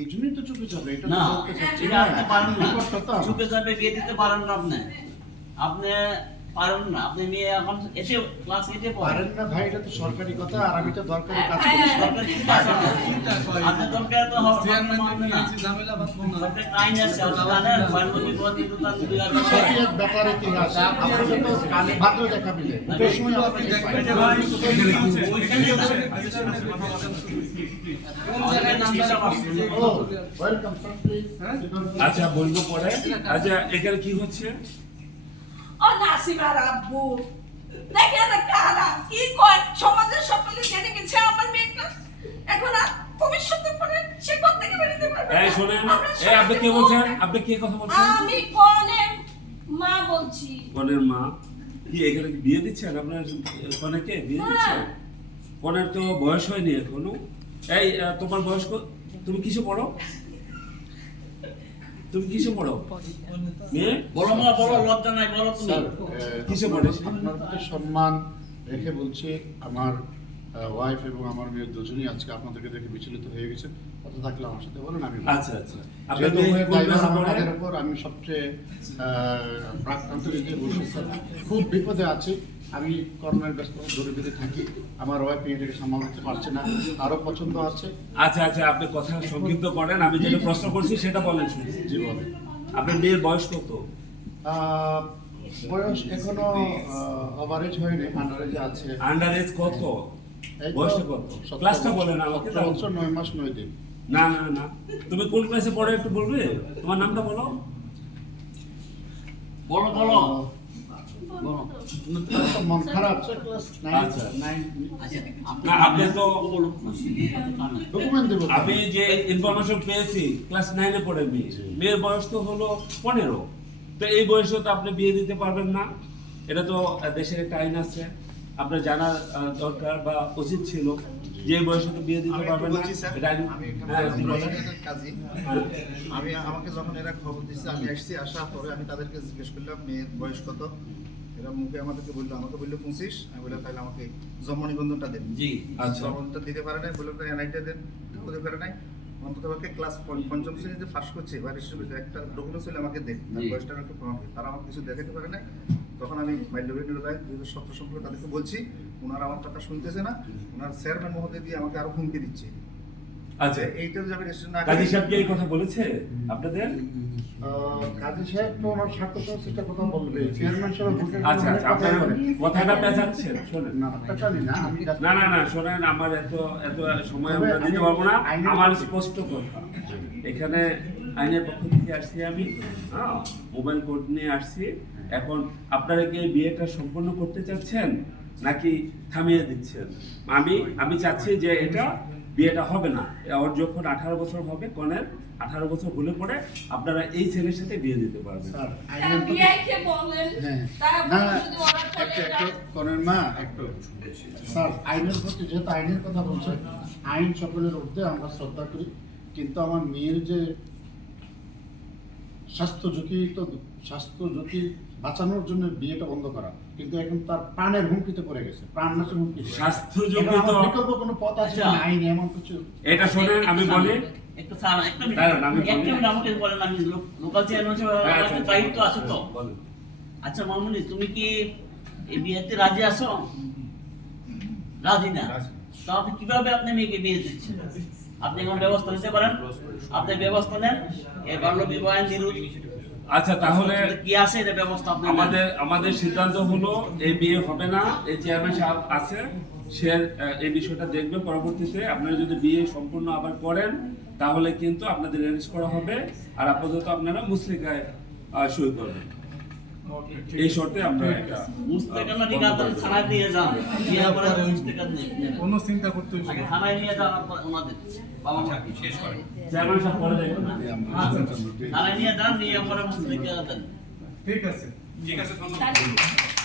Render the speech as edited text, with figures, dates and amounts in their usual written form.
এই জন্যই তো চুপে যাবে, এটা না, বলতে চাচ্ছি এটা আপনি পারেন না। কথা। চুপে যাবে বিয়ে দিতে পারেন না আপনি। আপনি পারেন না। আপনি মেয়ে এখন এসে ক্লাস 8 এ পড়েন। পারেন না ভাই, এটা তো সরকারি কথা, আর আমি তো দরকারি কাজ হ্যাঁ, করছি। সরকারি কাজ আছে। আপনি দরকার তো মানবেন না। সরকারি আইন আছে, আপনি জানেন, বাল্যবিবাহ নির্যাতন 2000 সেটি এক ব্যাপারে কি আছে, আপনাকে তো কানে ভাদ্র দেখা মিলে। এই সময় আপনি ওয়েলকাম স্যার, প্লিজ। আচ্ছা বলবো পরে। আচ্ছা এখানে কি হচ্ছে? ও নাসিমার আব্বু দেখে না কারা কি কয়, সমাজের সকলে জেনে গেছে আমার মেয়েটা এখন আর ভবিষ্যতে পড়ে সে কোথা থেকে বেরোতে পারবে না। এই শোনেন, আমরা এই আপনি কে বলছেন? আপনি কে কথা বলছেন? আমি কনের মা বলছি। কনের মা? কি এখানে কি বিয়ে দিচ্ছেন? আপনার কনেকে বিয়ে দিচ্ছেন? কনের তো বয়স হয়নি এখনো। এই তোমার বয়স তুমি কিসে পড়ো? তুমি কিসে পড়ো? মেয়ে বলো না, বলো, লজ্জা নাই, বলো তুমি। স্যার, কিসে পড়েছে? আপনার প্রতি সম্মান রেখে বলছি, আমার ওয়াইফ এবং আমার মেয়ে দুজনই আজকে আপনাদেরকে দেখে বিচলিত হয়ে গেছে। কথা থাকলে আমার সাথে বলুন, আমি বলবো। আচ্ছা আচ্ছা। আপনার যেহেতু মেয়ে কোন দায়ভার ক্লাসে পড়ে? আমাদের উপর, আমি সবচেয়ে প্রাক্রান্ত রেখে বলছি স্যার, খুব বিপদে আছি। আমি কর্মের ব্যস্ততা ধরে ধরে থাকি, আমার ওয়াইফ মেয়েটাকে সামাল দিতে পারছে না, আরও পছন্দ আছে। আচ্ছা আচ্ছা, আপনি কথা সংক্ষিপ্ত করেন। আমি যেটা প্রশ্ন করছি সেটা বলেন শুনি। জি বলে, আপনার মেয়ের বয়স কত? বয়স এখনো ওভারেজ হয়নি, আন্ডারেজে আছে। আন্ডার এজ কত? এই তো বয়সটা কত? 17 ক্লাসটা বলেন আমাকে। 17 বছর 9 মাস 9 দিন। না না না, তুমি কোন ক্লাসে পড়ো একটু বলবে? তোমার নামটা বলো। বলো, বলো। বলো। তো মন খারাপ, ক্লাস 9 আচ্ছা। 9 আচ্ছা, না, আপনি তো বলুন না। ডকুমেন্ট দেবো। আমি যে ইনফরমেশন পেয়েছি, ক্লাস 9 এ পড়ে মেয়ে। মেয়ের বয়স তো হলো 15। তো এই বয়সে তো আপনি বিয়ে দিতে পারবেন না। এটা তো দেশের একটা আইন আছে, আপনার জানা দরকার বা উচিত ছিল যে বয়সে তো বিয়ে দিতে পারবেন না। এটা আইন। আমি হ্যাঁ, জি, বলেন। কাজী হ্যাঁ। আমি আমাকে যখন এরা খবর দিচ্ছে আমি আসছি, আসার পরে আমি তাদেরকে জিজ্ঞেস করলাম মেয়ের বয়স কত। এরা মুখে আমাদেরকে বললো, আমাকে বললো 25। আমি বললাম তাহলে আমাকে জন্ম নিবন্ধনটা দেন। জি। আচ্ছা। জন্মটা দিতে পারে নাই, বললাম তাই এনআইটা দেন, দিতে পারে নাই। অন্তত পক্ষে ক্লাস পঞ্চম শ্রেণীতে ফার্স্ট করছে বা একটা ডকুমেন্টস হলে আমাকে দেন, তার জি। বয়সটা একটু প্রমাণ করে। তারা আমাকে কিছু দেখাতে পারে নাই। তখন আমি বাল্যবিবাহ নিরোধ 2017 সম্পর্কে তাদেরকে বলছি, ওনারা আমার কথা শুনতেছে না। ওনার চেয়ারম্যান মহোদয় দিয়ে আমাকে আরো হুমকি দিচ্ছে। আচ্ছা, এইটা যদি আমি রেজিস্ট্রেশন না কাজী করি, সাহেব কি এই কথা বলেছে আপনাদের? কাজী সাহেব তো ওনার স্বার্থ সেটা কথা বলবে, চেয়ারম্যান সাহেব ভোটের আচ্ছা আচ্ছা, আপনার কথাটা পেঁচাচ্ছেন। শোনেন, না, আপনার জানি না, আমি just- না না না, শোনেন, আমার এত এত সময় আমরা দিতে পারবো না। আমার স্পষ্ট কথা, এখানে আইনের পক্ষ থেকে আসছি আমি, হ্যাঁ, মোবাইল কোড নিয়ে আসছি। এখন আপনারা কি এই বিয়েটা সম্পন্ন করতে চাচ্ছেন নাকি থামিয়ে দিচ্ছেন? আমি চাচ্ছি যে এটা বিয়েটা হবে না। ওর যখন 18 বছর হবে, কনের 18 বছর হলে পরে আপনারা এই ছেলের সাথে বিয়ে দিতে পারবেন। স্যার, তারা আইনের প্রতি- বিয়াইকে বলেন, হ্যাঁ, তারা না, যদি অর্ডার করে একটু করেন মা, একটু স্যার, আইনের প্রতি যেহেতু আইনের কথা বলছে, আইন সকলের ঊর্ধ্বে, আমরা শ্রদ্ধা করি। কিন্তু আমার মেয়ের যে স্বাস্থ্য ঝুঁকি বাঁচানোর জন্য বিয়েটা বন্ধ করা, কিন্তু এখন তার প্রাণের হুমকিতে পড়ে গেছে, প্রাণ নাশের হুমকি। স্বাস্থ্য এখন ঝুঁকি আমার তো- বিকল্প কোনো পথ আছে আচ্ছা। না, আইনে এমন কিছু। এটা শোনেন, আমি বলি, একটু স্যার, একটা মিনিট। দাঁড়ান, আমি বলি। একটা মিনিট আমাকে বলেন, আমি লোকাল চেয়ারম্যান হ্যাঁ, সাহেব দায়িত্ব আছে তো। বলেন। আচ্ছা মামুনি, তুমি কি এই বিয়েতে রাজি আছো? রাজি না? রাজি। তাহলে কিভাবে আপনি মেয়েকে বিয়ে দিচ্ছেন? আপনি এখন ব্যবস্থা নিতে পারেন, আপনি ব্যবস্থা নেন। এই বাল্যবিবাহ নিরোধ আচ্ছা, তাহলে কি আছে এটা ব্যবস্থা আপনি নেন। আমাদের সিদ্ধান্ত হলো এই বিয়ে হবে না। এই চেয়ারম্যান সাহেব আছে, সে এই বিষয়টা দেখবে পরবর্তীতে। আপনারা যদি বিয়ে সম্পূর্ণ আবার করেন তাহলে কিন্তু আপনাদের অ্যারেঞ্জ করা হবে, আর আপাতত আপনারা মুসলিকায় সই করবেন। এই শর্তে আমরা এটা মুস্তাকানা ঠিকাদার থানায় নিয়ে যান, নিয়ে আমরা মুস্তাকান নেই। কোনো চিন্তা করতে হবে আগে থানায় নিয়ে যান ওনাদের বাবা মা শেষ করে। চেয়ারম্যান সাহেব করে দেখবেন না? থানায় নিয়ে যান, নিয়ে আমরা মুস্তাকান দেন। ঠিক আছে তাহলে